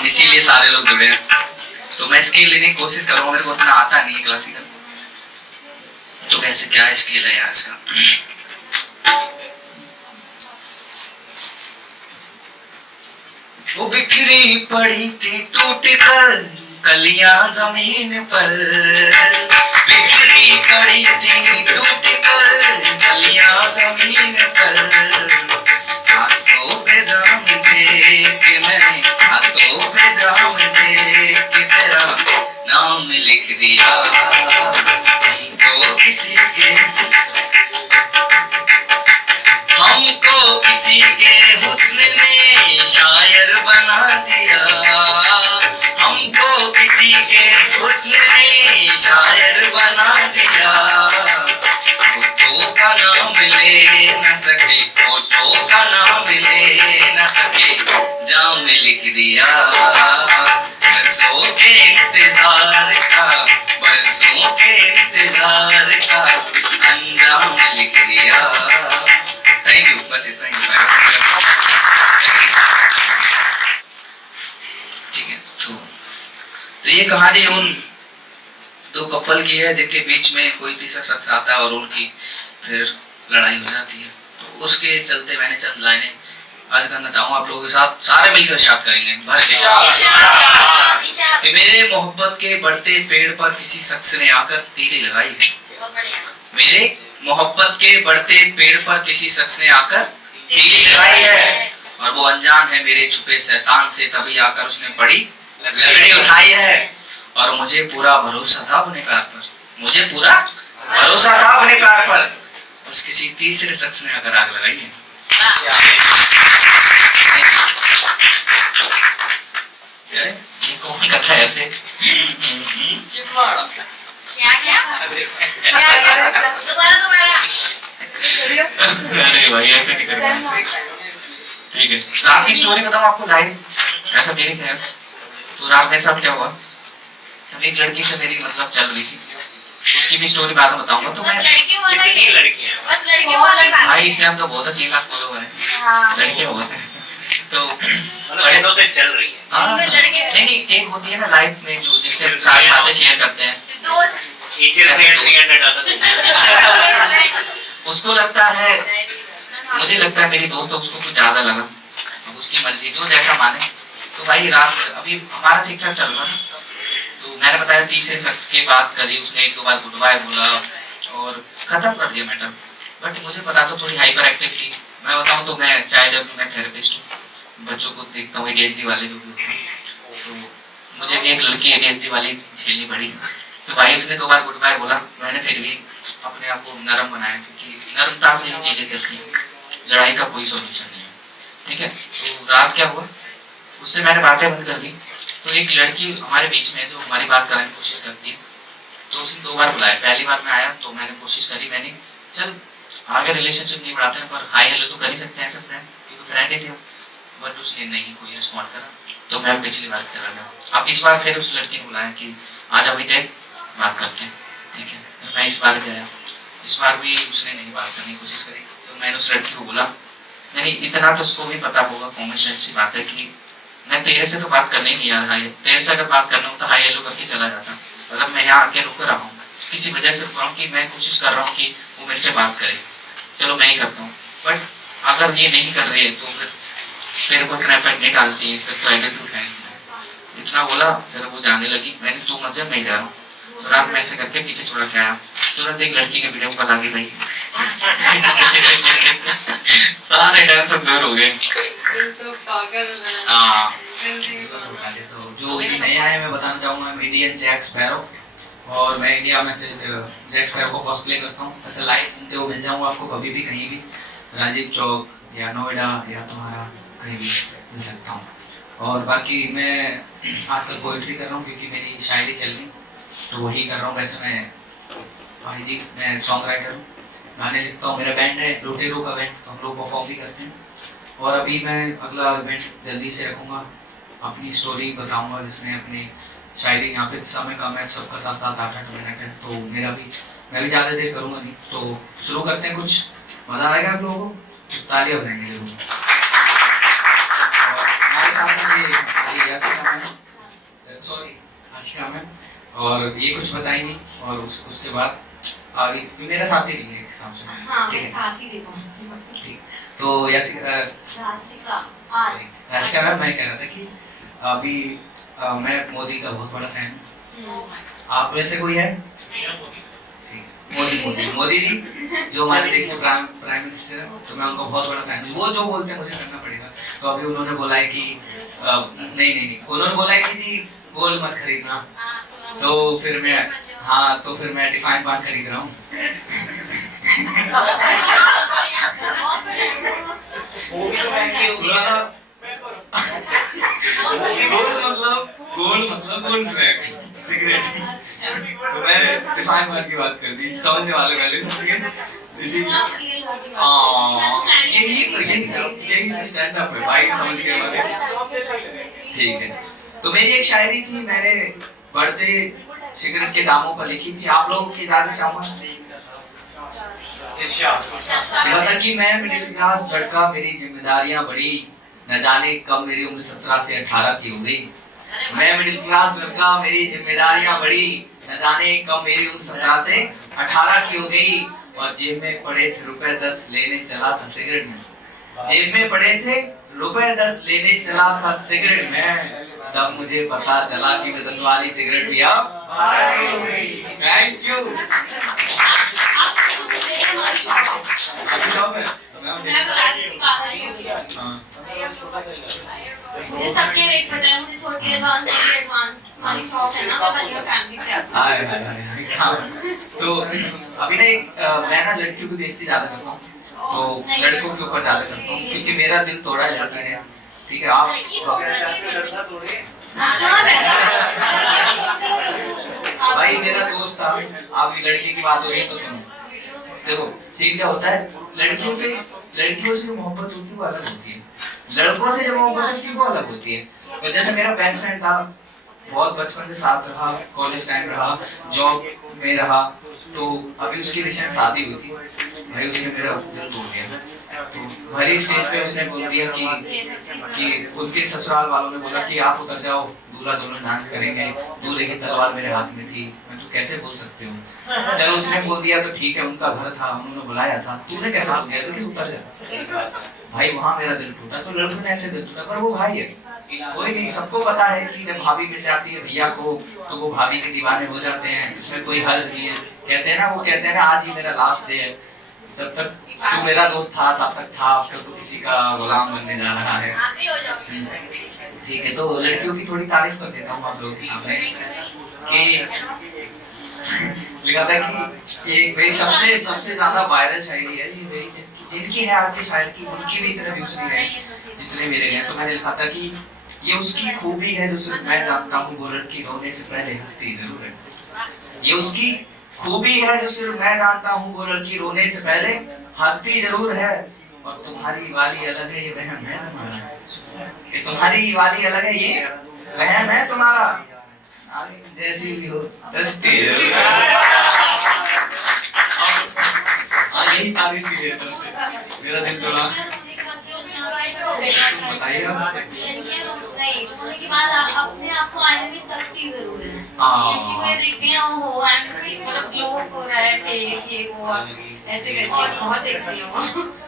हम इसीलिए सारे लोग जुड़े हैं। तो मैं स्केल लेने की कोशिश करूँगा, मेरे को उतना आता नहीं है क्लासिकल, तो कैसे क्या स्केल है यार इसका। वो बिखरी पड़ी थी टूट कर कलियां जमीन पर, बिखरी पड़ी थी टूट कर कलियां जमीन पर, हाथों पे जाम दे के मैं, हाथों पे जाम दे के तेरा नाम लिख दिया, हमको किसी के, हमको किसी के हुस्न ने शायर बना दिया, हमको किसी के हुस्न ने शायर बना दिया, फोटो का नाम ले न सके, फोटो का नाम ले न सके, जाम लिख दिया, बरसों के इंतजार का, बरसों के इंतजार का अंजाम लिख दिया। थैंक यू, बस इतना ही। ठीक है, तो ये कहानी उन दो कपल की है जिनके बीच में कोई तीसरा शख्स आता है और उनकी फिर लड़ाई हो जाती है। तो उसके चलते मैंने चंद लाइनें आज करना चाहूँगा आप लोगों के साथ, सारे मिलकर इरशाद करेंगे भर के कि मेरे मोहब्बत के बढ़ते पेड़ पर किसी शख्स ने आकर तीली लगाई है, मेरे मोहब्बत के बढ़ते पेड़ पर किसी शख्स ने आकर तीली लगाई है, और वो अनजान है मेरे छुपे शैतान से, तभी आकर उसने बड़ी लकड़ी उठाई है, और मुझे पूरा भरोसा था अपने प्यार पर, मुझे पूरा भरोसा था अपने प्यार पर, उस किसी तीसरे शख्स ने आकर आग लगाई है। ये कौन करता है ऐसे? अरे भाई ऐसे नहीं करना। ठीक है, रात की स्टोरी बताऊं आपको लाइव, ऐसा मेरे ख्याल। तो रात मेरे साथ क्या हुआ, एक लड़की से मेरी मतलब चल रही थी, उसकी भी स्टोरी बाद में बताऊंगा। तो मैं भाई इस टाइम तो बहुत है, 3 लाख फॉलोवर हैं, लड़कियां बहुत हैं, तो लड़कियों से चल रही है। इसमें लड़के नहीं, एक होती है ना लाइफ में जो जिससे सारी बातें शेयर करते हैं, उसको लगता है, मुझे लगता है मेरी दोस्त, उसको कुछ ज्यादा लगा, अब उसकी मर्जी, जो जैसा माने। तो भाई रात अभी हमारा ठीक ठाक चल रहा है, तो मैंने बताया तीसरे शख्स की बात करी, उसने 1-2 बार गुड बाय बोला और खत्म कर दिया मैटर। बट मुझे पता तो थोड़ी हाइपर एक्टिव थी, मैं बताऊं तो मैं चाइल्ड मैं थेरेपिस्ट हूँ, बच्चों को देखता हूँ ADHD वाले जो भी होते हैं, तो मुझे एक लड़की ADHD वाली झेलनी पड़ी। तो भाई उसने 2 बार गुड बाय बोला, मैंने फिर भी अपने आप को नरम बनाया, क्योंकि नरमता से ही चीजें चलती हैं, लड़ाई का कोई सोल्यूशन नहीं है। ठीक है, तो रात क्या हुआ, उससे मैंने बातें बंद कर दी। तो एक लड़की हमारे बीच में जो हमारी बात कराने की कोशिश करती है, तो उसने 2 बार बुलाया। पहली बार मैं आया तो मैंने कोशिश करी, मैंने चल आगे रिलेशनशिप नहीं बढ़ाते हैं पर हाई हेलो तो कर ही सकते हैं एज अ फ्रेंड, क्योंकि फ्रेंड ही थे। बट उसने नहीं कोई रिस्पॉन्ड करा, तो मैं पिछली बार चला गया। अब इस बार फिर उस लड़की ने बुलाया कि आज अभी तक बात करते हैं। ठीक है, तो मैं इस बार गया, इस बार भी उसने नहीं बात करने की कोशिश करी। तो मैंने उस लड़की को बोला, नहीं इतना तो उसको भी पता होगा, कॉमन सेंस की बात है कि मैं तेरे से तो बात करने ही नहीं आ रहा है, तेरे से अगर बात करना हो तो हाई हेलो करके चला जाता। अगर मैं यहाँ आके रुक रहा हूँ, किसी वजह से रुक रहा हूँ कि मैं कोशिश कर रहा हूँ कि वो मेरे से बात करे, चलो मैं ही करता हूँ। बट अगर ये नहीं कर रही है तो फिर तेरे को इतना इफेक्ट नहीं डालती है, फिर तो आइडिया टू फ्रेंड्स इतना बोला। फिर वो जाने लगी, मैंने तू मत जा, मैं जा रहा हूँ। तो रात में ऐसे करके पीछे छोड़ा के आया, तुरंत एक लड़की के वीडियो कॉल आ गई भाई। सारे टेंशन दूर हो गए। तो जो नए आए मैं बताना चाहूँगा, मैं इंडियन जैक स्पैरो, और मैं इंडिया में से जैक स्पैरो को कॉस्प्ले करता हूँ। ऐसे लाइव घूमते हुए मिल जाऊँगा आपको कभी भी कहीं भी, राजीव चौक या नोएडा या तुम्हारा कहीं भी मिल सकता हूँ। और बाकी मैं आजकल पोइट्री कर रहा हूँ क्योंकि मेरी शायरी चल रही, तो वही कर रहा हूँ। वैसे मैं भाई जी मैं सॉन्ग राइटर हूँ, गाने लिखता हूँ। मेरा बैंड है लोटेरो का बैंड, हम लोग परफॉर्म भी करते हैं। और अभी मैं अगला इवेंट जल्दी से रखूँगा, अपनी स्टोरी बताऊँगा जिसमें अपनी शायरी। यहाँ पे समय कम है, सबका 7-7 8-8 मिनट है, तो मेरा भी मैं भी ज़्यादा देर करूँगा नहीं। तो शुरू करते हैं, कुछ मज़ा आएगा आप लोगों को, तालियां बजाएंगे जरूर। और हमारे साथ में ये Yashica ma'am, sorry Ashika ma'am, और ये कुछ बताई नहीं, और उसके बाद अभी मेरा साथ ही नहीं है एक हिसाब से। हाँ ठीक है, साथ ही देखो। ठीक। तो यासिका यासिका मैम, मैं कह रहा था कि अभी मैं मोदी का बहुत बड़ा फैन हूँ। आप में से कोई है? मोदी जी जो हमारे देश के प्राइम मिनिस्टर हैं, तो मैं उनका बहुत बड़ा फैन हूँ। वो जो बोलते हैं मुझे करना पड़ेगा। तो अभी उन्होंने बोला है कि नहीं, उन्होंने बोला है कि जी गोल्ड मत खरीदना, तो फिर मैं, हाँ तो फिर मैं डिफाइन पान खरीद रहा हूँ। गोल्ड फ्लैग सिगरेट, तो मैंने डिफाइन पान की बात कर दी, समझने वाले पहले समझ गए। यही तो स्टैंड अप है भाई, समझने वाले। ठीक है, तो मेरी एक शायरी थी, मैंने बढ़ते सिगरेट के दामों पर लिखी थी, आप लोगों की इजाजत चाहूंगा। था कि मैं मिडिल क्लास लड़का, मेरी जिम्मेदारियां बड़ी, न जाने कब मेरी उम्र 17 से 18 की हो गई। मैं मिडिल क्लास लड़का, मेरी जिम्मेदारियां बड़ी, न जाने कब मेरी उम्र 17 से 18 की हो गई। और जेब में पड़े थे रुपए 10 लेने चला था सिगरेट में, जेब में पड़े थे रुपए 10 लेने चला था सिगरेट में, तब मुझे पता चला कि मैं 10 वाली सिगरेट भी अब। Thank you. मुझे सबके रेट पता है, मुझे छोटी एडवांस बड़ी एडवांस हमारी शॉप है ना, मैं बनिया फैमिली से आती हूँ। हाय। तो अभी ना एक मैं ना लड़कियों की बेइज्जती ज्यादा करता हूँ, तो लड़कों के ऊपर ज्यादा करता हूँ, क्योंकि मेरा दिल तोड़ा है लड़की ने। ठीक है, आप भाई मेरा दोस्त था, अभी लड़के की बात हो रही है तो सुनो। देखो सीन क्या होता है, लड़कियों से जो मोहब्बत होती है वो अलग होती है, लड़कों से जो मोहब्बत होती है वो अलग होती है। तो जैसे मेरा बेस्ट फ्रेंड था, बहुत बचपन से साथ रहा, कॉलेज टाइम रहा, जॉब में रहा, तो अभी उसकी रिसेंट शादी हुई थी, भाई उसने मेरा दिल तोड़ दिया। तो भरी स्टेज पे उसने बोल दिया कि उसके ससुराल वालों ने बोला कि आप उतर जाओ, दूल्हा दुल्हन डांस करेंगे, दूल्हे की तलवार मेरे हाथ में थी, मैं तो कैसे बोल सकते हो। चलो उसने बोल दिया तो ठीक है, उनका घर था, उन्होंने बुलाया था, तूने कैसे बोल दिया कि उतर जा। भाई वहाँ मेरा दिल टूटा। तो लड़कों ने ऐसे दिल टूटा, पर वो भाई है, कोई नहीं, सबको पता है कि जब भाभी मिल जाती है भैया को तो वो भाभी के दीवाने हो जाते हैं, इसमें कोई हर्ज नहीं है। कहते हैं ना, वो कहते हैं ना, आज ही मेरा लास्ट डे है, जब तक तू मेरा दोस्त था तब तक था, अब तक तो किसी का गुलाम बनने जा रहा है। ठीक है, तो लड़कियों की थोड़ी तारीफ कर देता हूँ आप लोगों के सामने कि लिखा था कि ये मेरी सबसे ज्यादा वायरल शायरी है, ये मेरी जिनकी है आपकी शायर की, उनकी भी इतने व्यूज नहीं है जितने मेरे हैं। तो मैंने लिखा था कि ये उसकी खूबी है जो सिर्फ मैं जानता हूँ, वो लड़की रोने से पहले हंसती जरूर है। ये उसकी खूबी है जो सिर्फ मैं जानता हूँ, वो लड़की रोने से पहले हंसती जरूर है। और तुम्हारी वाली अलग है, ये वहम है तुम्हारा, ये तुम्हारी वाली अलग है, ये वहम है तुम्हारा, जैसी भी हो हंसती जरूर है। यही तारीफ की है तरफ से, मेरा दिल थोड़ा बताइए नहीं, रोने के बाद अपने आप को आईने में तकती जरूर है, क्योंकि वो ये देखते हैं वो मतलब ग्लो हो रहा है फेस, ये वो ऐसे करके बहुत देखते हैं वो।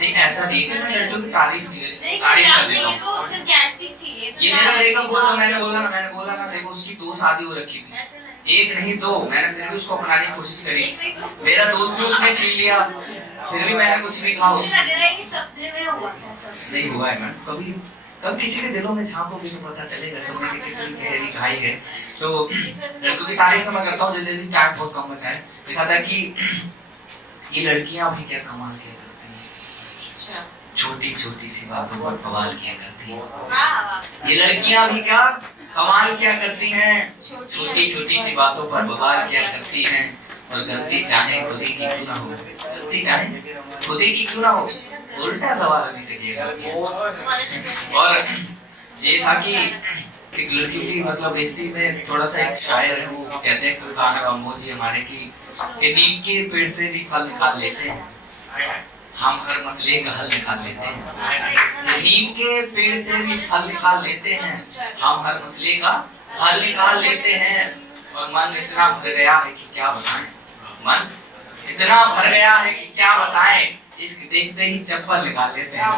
नहीं ऐसा नहीं है, मैं लड़कियों की तारीफ नहीं नहीं कर आप देता हूँ। तो सिर्फ गैस्ट्रिक थी ये मेरा ब्रेकअप हुआ तो मैंने बोला ना देखो उसकी 2 शादी हो रखी थी, एक नहीं 2, मैंने फिर भी उसको अपनाने की कोशिश करी, मेरा दोस्त भी उसने छीन लिया, फिर भी मैंने कुछ भी कहा। मुझे लग रहा है कि सपने में हुआ था सब। नहीं हुआ है मैम, कभी किसी के दिलों में झांकोगे तो पता चलेगा तुमने कितनी गहरी खाई है। तो लड़कियों की तारीफ तो मैं करता हूँ, जल्दी टाइम बहुत कम बचा है। लिखा था कि ये लड़कियां भी क्या कमाल किया करती हैं, छोटी छोटी सी बातों पर बवाल किया करती हैं। ये लड़कियां भी क्या कमाल किया करती हैं, छोटी छोटी सी बातों पर बवाल किया करती हैं। और गलती चाहे खुद ही की क्यों ना हो, गलती चाहे खुद ही की क्यों ना हो, उल्टा सवाल अभी से किया करती हैं। और ये था कि एक लड़की की मतलब बेइज्जती में थोड़ा सा एक शायर है, वो कहते हैं काना कम्बोजी हमारे की नीम के पेड़ से भी फल खा लेते हैं, हम हर मसले का हल निकाल लेते हैं। नीम के पेड़ से भी फल निकाल लेते हैं, हम हर मसले का हल निकाल लेते हैं। और मन इतना भर गया है कि क्या बताएं, मन इतना भर गया है कि क्या बताएं, इसके देखते ही चप्पल निकाल लेते हैं।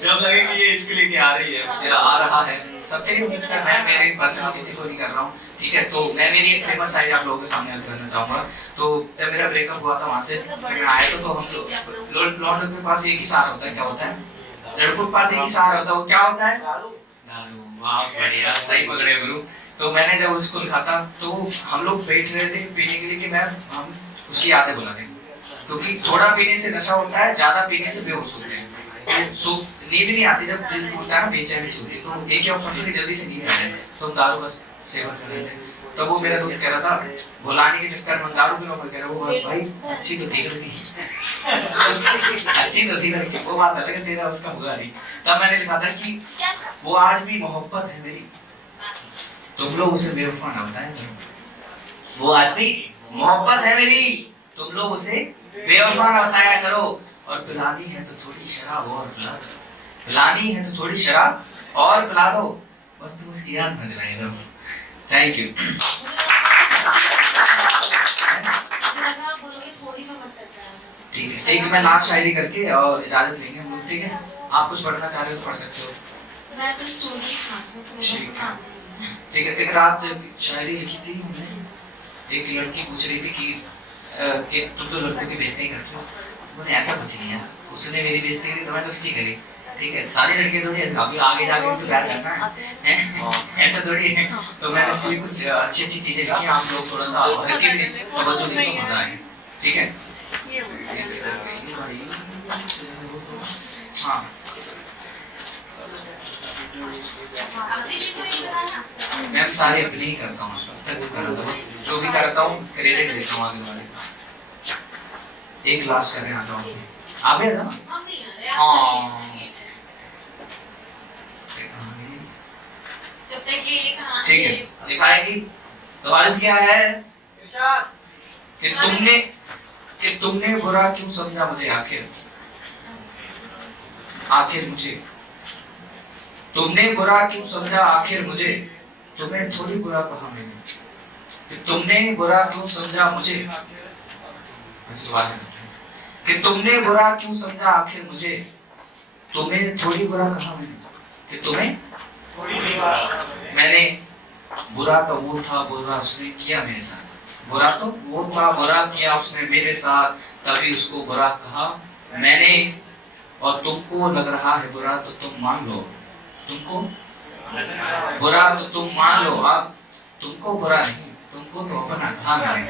जब लगे कि ये इसके लिए क्या आ रही है या आ रहा है, सबके लिए हो सकता है। मैं मेरे पर्सनल किसी को नहीं कर रहा हूँ, ठीक है। तो मैं मेरी एक फेमस शायरी आप लोगों के सामने अर्ज करना चाहूंगा। तो जब मेरा ब्रेकअप हुआ था वहां से मैं आया तो हम लोग लौंडों के पास एक ही सहारा होता है, क्या होता है? लड़कों के पास एक ही सहारा होता है, वो क्या होता है? दारू। वाह बढ़िया, सही पकड़े गुरु। तो मैंने जब उसको लिखा था तो हम लोग बैठ रहे थे पीने के लिए कि हम उसकी यादें बुलाते हैं, क्योंकि थोड़ा पीने से नशा होता है, ज्यादा पीने से बेहोश होते हैं। तो नींद नहीं आती, जब दिल टूटता है ना बेचैनी सी होती है। तो एक ही ऑप्शन थी जल्दी से नींद आ जाए, तो हम दारू का सेवन कर रहे थे। तब वो मेरा दोस्त कह रहा था भुलाने के चक्कर में दारू पीना, कह रहा वो भाई अच्छी तो ठीक लगी अच्छी तो ठीक लगी, वो बात अलग है, तेरा उसका हुआ नहीं। तब मैंने लिखा था कि वो आज भी मोहब्बत है मेरी, तुम लोग उसे बेवफा ना बताएं। वो आज भी मोहब्बत है मेरी, तुम लोग उसे बेवफा ना बताया करो। और पिलानी है तो थोड़ी शराब और पिला दो, पिलानी है तो थोड़ी शराब और पिला दो, बस तुम उसकी याद न दिलाए दो। Thank you. ठीक है, ठीक है। मैं लास्ट शायरी करके और इजाजत लेंगे हम लोग, ठीक है। आप कुछ पढ़ना चाह रहे हो तो पढ़ सकते हो। मैं तो स्टोरी सुनाती हूँ, तो मुझे सुनाना। ठीक है। एक रात शायरी लिखी थी हमने, एक लड़की पूछ रही थी कि तुम तो लड़कों की बेइज्जती करते हो। मैंने ऐसा कुछ नहीं है, उसने मेरी बेइज्जती करी तो मैंने उसकी करी, ठीक है। सारी लड़कियां थोड़ी अभी आगे जाके उससे प्यार करना है, ऐसा थोड़ी है। तो मैंने उसके लिए कुछ अच्छी अच्छी चीजें लिखी, आप लोग थोड़ा सा हल्के में तवज्जो दें तो मजा आए, ठीक है। हाँ मैं सारे अपने ही करता हूँ, तक करता हूँ, जो भी करता हूँ क्रेडिट देता हूँ आगे वाले। एक लास्ट करने आता हूँ, आप है ना? हाँ जब तक ये कहानी ठीक है। लिखा है कि तो अर्ज क्या है कि तुमने बुरा क्यों समझा मुझे, आखिर मुझे तुमने बुरा क्यों समझा, आखिर मुझे तुम्हें थोड़ी बुरा कहा मैंने, कि तुमने बुरा क्यों समझा मुझे। कि तुमने बुरा क्यों समझा, आखिर मुझे तुम्हें थोड़ी बुरा कहा मैंने, कि तुम्हें मैंने बुरा तो वो था, बुरा उसने किया मेरे साथ, बुरा तो वो था, बुरा किया उसने मेरे साथ, तभी उसको बुरा कहा मैंने। और तुमको लग रहा है बुरा तो तुम मान लो, तुमको बुरा तो तुम मान लो, अब तुमको बुरा नहीं, तुमको तो अपना कहा मैंने।